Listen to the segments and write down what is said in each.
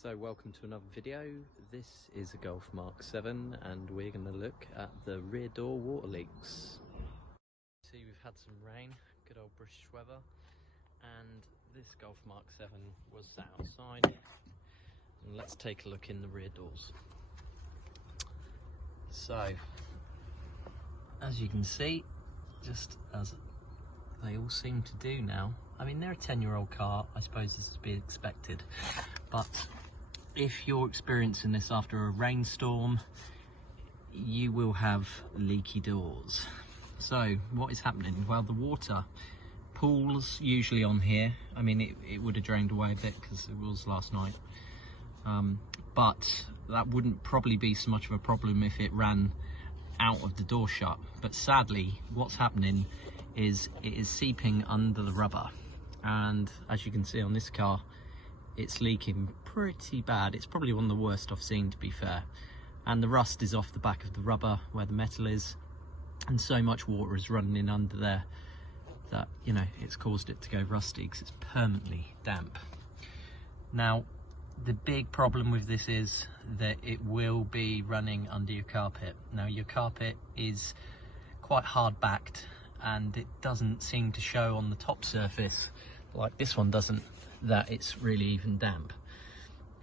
So welcome to another video. This is a Golf Mark 7 and we're going to look at the rear door water leaks. See, we've had some rain, good old British weather, and this Golf Mark 7 was sat outside. And let's take a look in the rear doors. So as you can see, just as they all seem to do now, I mean, they're a 10-year-old car, I suppose this is to be expected, but if you're experiencing this after a rainstorm, you will have leaky doors. So what is happening? Well, the water pools usually on here. I mean, it would have drained away a bit because it was last night, but that wouldn't probably be so much of a problem if it ran out of the door shut. But sadly, what's happening is it is seeping under the rubber, and as you can see on this car, it's leaking pretty bad. It's probably one of the worst I've seen, to be fair. And the rust is off the back of the rubber where the metal is, and so much water is running in under there that, you know, it's caused it to go rusty because it's permanently damp. Now, the big problem with this is that it will be running under your carpet. Now, your carpet is quite hard backed and it doesn't seem to show on the top surface, like this one doesn't, that it's really even damp.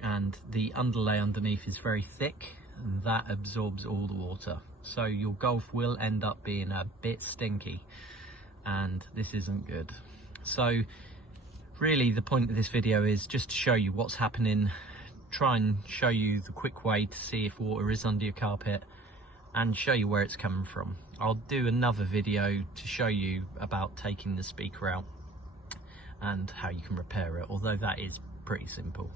And the underlay underneath is very thick and that absorbs all the water. So your Golf will end up being a bit stinky, and this isn't good. So really the point of this video is just to show you what's happening, try and show you the quick way to see if water is under your carpet and show you where it's coming from. I'll do another video to show you about taking the speaker out and how you can repair it, although that is pretty simple.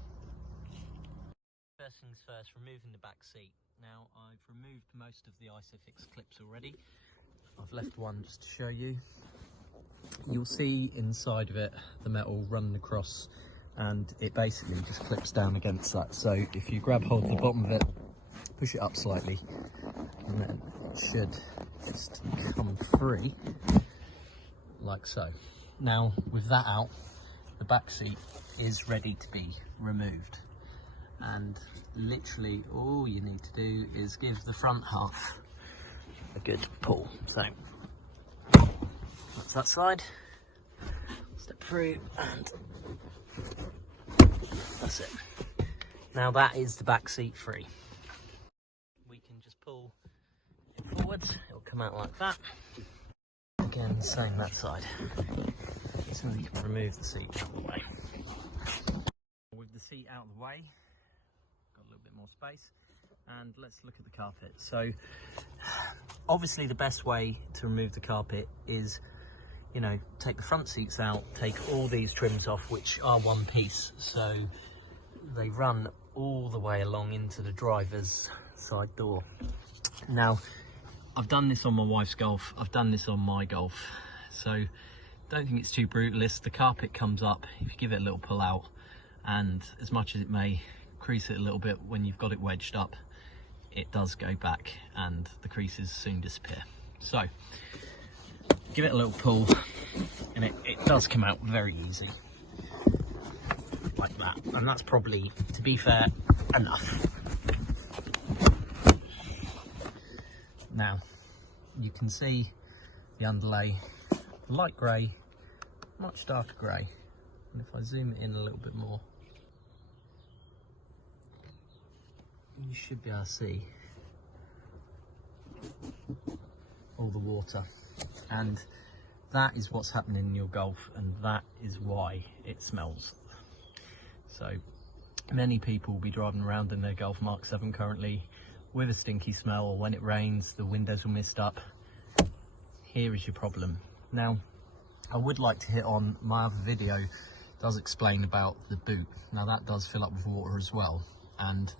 First things first, removing the back seat. Now, I've removed most of the Isofix clips already. I've left one just to show you. You'll see inside of it the metal running across, and it basically just clips down against that. So if you grab hold of the bottom of it, push it up slightly, and then it should just come free like so. Now, with that out, the back seat is ready to be removed, and literally all you need to do is give the front half a good pull. So that's that side, step through, and that's it. Now that is the back seat free. We can just pull it forwards, it'll come out like that. Again, same that side. So you can remove the seat out of the way. With the seat out of the way, got a little bit more space, and let's look at the carpet. So obviously the best way to remove the carpet is, you know, take the front seats out, take all these trims off, which are one piece, so they run all the way along into the driver's side door. Now, I've done this on my wife's Golf, I've done this on my Golf, so don't think it's too brutalist. The carpet comes up if you give it a little pull out, and as much as it may crease it a little bit when you've got it wedged up, it does go back and the creases soon disappear. So give it a little pull and it does come out very easy, like that. And that's probably, to be fair, enough. Now you can see the underlay, light grey, much darker grey, and if I zoom it in a little bit more, you should be able to see all the water, and that is what's happening in your Golf, and that is why it smells. So many people will be driving around in their Golf Mark 7 currently with a stinky smell, or when it rains the windows will mist up. Here is your problem. Now, I would like to hit on, my other video does explain about the boot. Now that does fill up with water as well, and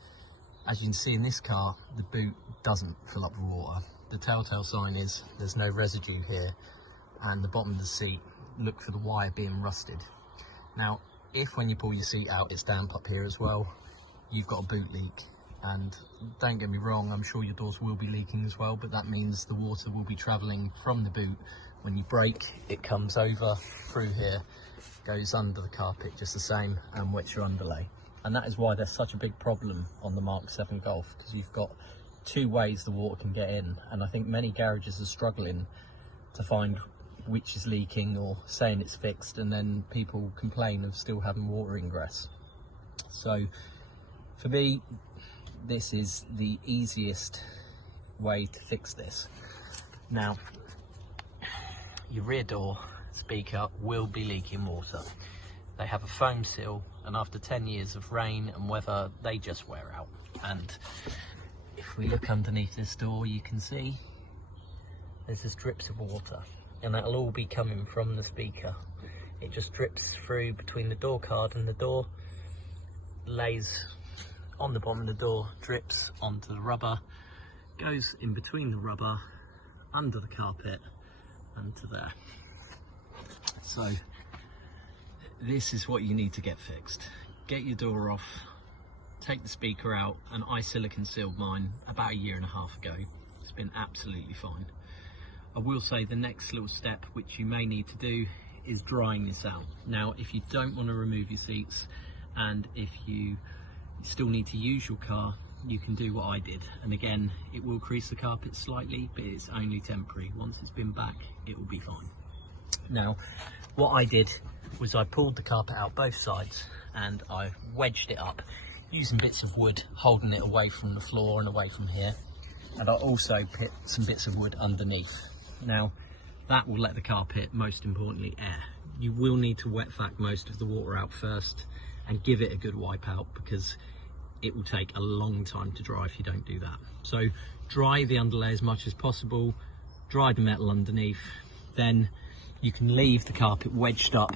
as you can see in this car, the boot doesn't fill up with water. The telltale sign is there's no residue here, and the bottom of the seat, look for the wire being rusted. Now, if when you pull your seat out it's damp up here as well, you've got a boot leak. And don't get me wrong, I'm sure your doors will be leaking as well, but that means the water will be travelling from the boot. When you brake, it comes over through here, goes under the carpet just the same, and wets your underlay. and that is why there's such a big problem on the Mark 7 Golf, because you've got two ways the water can get in, and I think many garages are struggling to find which is leaking or saying it's fixed, and then people complain of still having water ingress. So for me, this is the easiest way to fix this. Now, your rear door speaker will be leaking water. They have a foam seal, and after 10 years of rain and weather, they just wear out. And if we look underneath this door, you can see there's just drips of water, and that'll all be coming from the speaker. It just drips through between the door card and the door, lays on the bottom of the door, drips onto the rubber, goes in between the rubber, under the carpet, and to there. So this is what you need to get fixed. Get your door off, take the speaker out, and I silicone sealed mine about 1.5 years ago. It's been absolutely fine. I will say the next little step which you may need to do is drying this out. Now, if you don't want to remove your seats, and if you still need to use your car, you can do what I did, and again, it will crease the carpet slightly, but it's only temporary. Once it's been back, it will be fine. Now, what I did was I pulled the carpet out both sides and I wedged it up using bits of wood, holding it away from the floor and away from here, and I also put some bits of wood underneath. Now, that will let the carpet, most importantly, air. You will need to wet vac most of the water out first and give it a good wipe out, because it will take a long time to dry if you don't do that. So dry the underlay as much as possible, dry the metal underneath, then you can leave the carpet wedged up,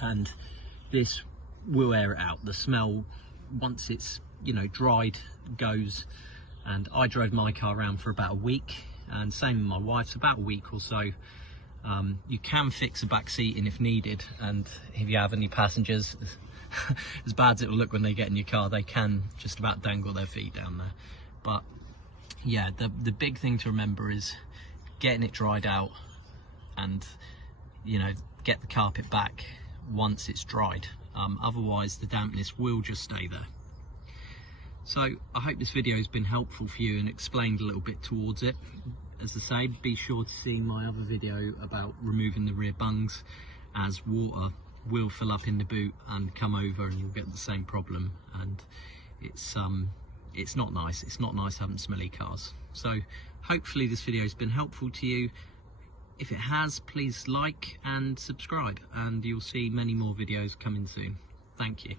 and this will air it out. The smell, once it's, you know, dried, goes. And I drove my car around for about a week, and same with my wife's, about a week or so. You can fix a back seating if needed, and if you have any passengers, as bad as it will look when they get in your car, they can just about dangle their feet down there. But yeah, the big thing to remember is getting it dried out, and, you know, get the carpet back once it's dried. Otherwise the dampness will just stay there. So I hope this video has been helpful for you and explained a little bit towards it. As I say, be sure to see my other video about removing the rear bungs, as water will fill up in the boot and come over and you'll get the same problem, and it's not nice. It's not nice having smelly cars. So hopefully this video has been helpful to you. If it has, please like and subscribe, and you'll see many more videos coming soon. Thank you.